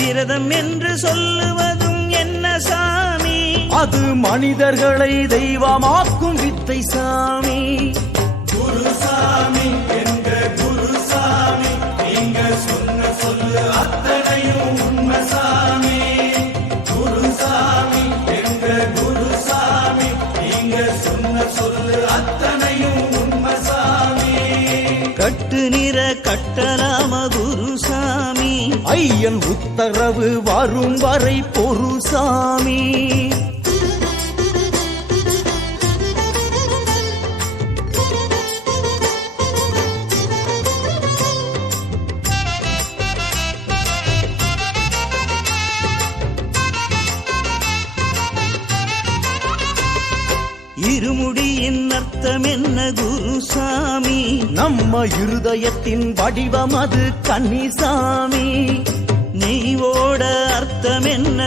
விரதம் என்று சொல்லுவதும் என்ன சாமி? அது மனிதர்களை தெய்வமாக்கும் வித்தை சாமி. குருசாமி எங்க குருசாமி, நீங்க சொன்ன சொல்லு அத்தனையும் உண்மை சாமி. குருசாமி எங்க குருசாமி, நீங்க சொன்ன சொல்லு அத்தனையும் உண்மை சாமி. கட்டு நிற கட்டலாம குருசாமி, ஐயன் உத்தரவு வரும் வரை பொருசாமி. இருமுடியின் அர்த்தம் என்ன குருசாமி? நம்ம இருதயத்தின் வடிவம் அது கன்னிசாமி. நெய்வோட அர்த்தம் என்ன